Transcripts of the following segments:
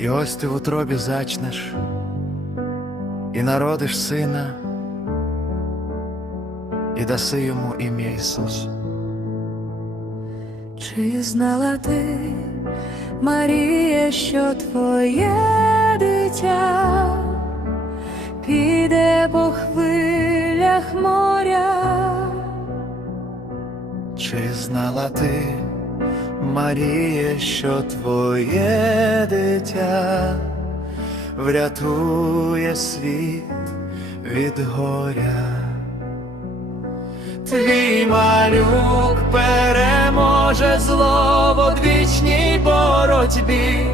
І ось ти в утробі зачнеш, і народиш сина, і даси йому ім'я Ісус. Чи знала ти, Марія, що твоє дитя піде по хвилях моря? Чи знала ти, Марія, що твоє дитя врятує світ від горя? Твій малюк переможе зло в одвічній боротьбі,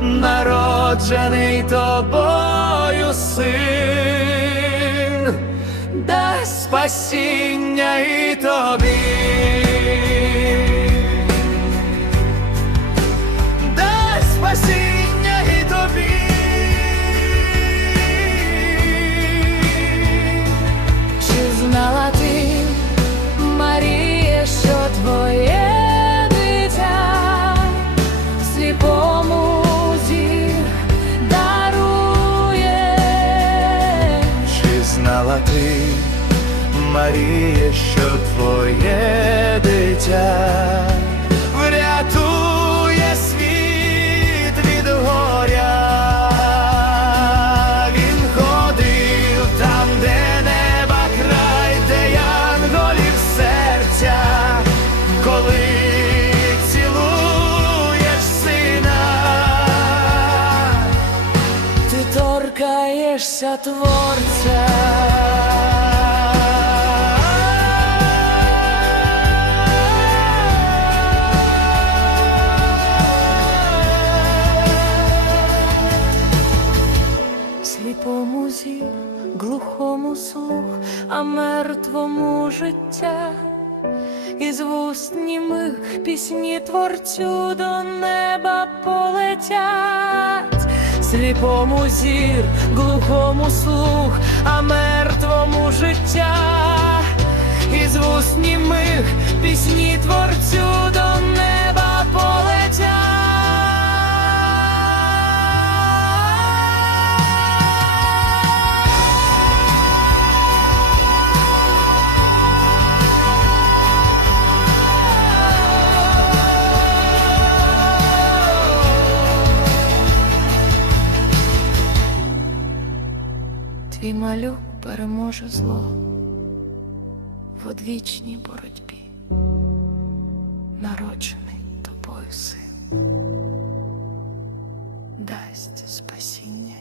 народжений тобою син, дасть спасіння і знала ти, Марія, що твоє дитя торкаєшся творця. Сліпому зір, глухому слух, а мертвому життя, із вуст німих пісні творцю до неба полетять, сліпому зір, глухому слух, а мертвому життя, із вуст німих пісні творцю Твій малюк переможе зло в одвічній боротьбі, народжений тобою син, дасть спасіння